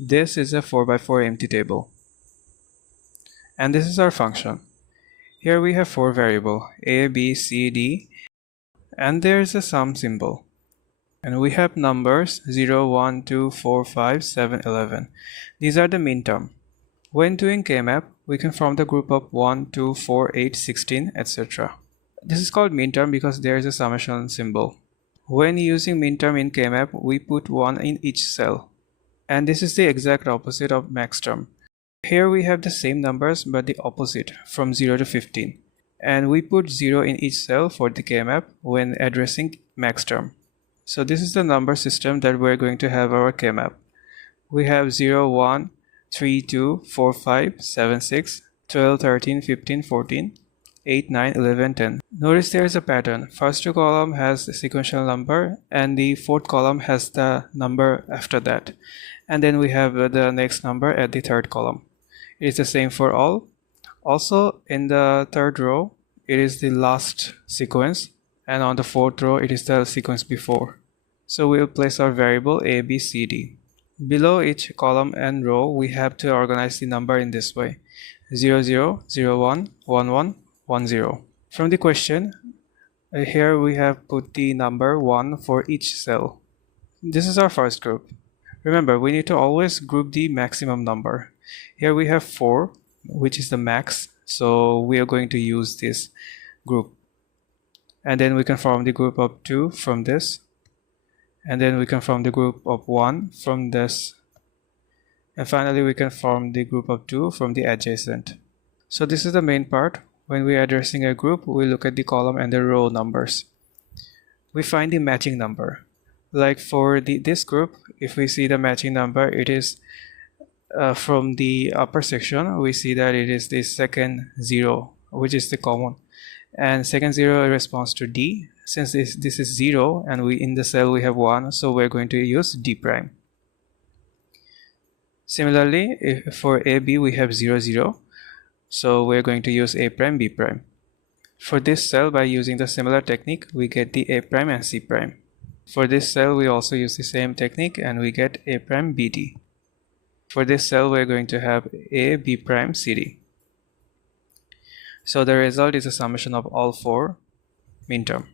This is a 4x4 empty table. And this is our function. Here we have 4 variables, a, b, c, d, and there is a sum symbol. And we have numbers 0, 1, 2, 4, 5, 7, 11. These are the mean term. When doing K-map, we can form the group of 1, 2, 4, 8, 16, etc. This is called mean term because there is a summation symbol. When using mean term in K-map, we put 1 in each cell. And this is the exact opposite of max term. Here we have the same numbers but the opposite, from 0 to 15. And we put 0 in each cell for the K-map when addressing max term. So this is the number system that we're going to have our K-map. We have 0, 1, 3, 2, 4, 5, 7, 6, 12, 13, 15, 14, 8, 9, 11, 10. Notice there is a pattern. First two column has the sequential number and the fourth column has the number after that. And then we have the next number at the third column. It is the same for all. Also in the third row, it is the last sequence, and on the fourth row, it is the sequence before. So we will place our variable a, b, c, d. Below each column and row, we have to organize the number in this way: 0, 0, 0, 1, 1, 1, 1, 0. From the question, here we have put the number 1 for each cell. This is our first group. Remember, we need to always group the maximum number. Here we have 4, which is the max, so we are going to use this group. And then we can form the group of 2 from this. And then we can form the group of 1 from this. And finally, we can form the group of 2 from the adjacent. So this is the main part. When we are addressing a group, we look at the column and the row numbers. We find the matching number. Like for this group, if we see the matching number, it is from the upper section, we see that it is the second 0, which is the common. And second 0 corresponds to D. Since this is 0 and we in the cell we have 1, so we're going to use D prime. Similarly, if for AB we have 0, 0, so we're going to use A prime, B prime. For this cell, by using the similar technique, we get the A prime and C prime. For this cell, we also use the same technique and we get A prime, BD. For this cell, we're going to have A, B prime, CD. So the result is a summation of all 4 mean term.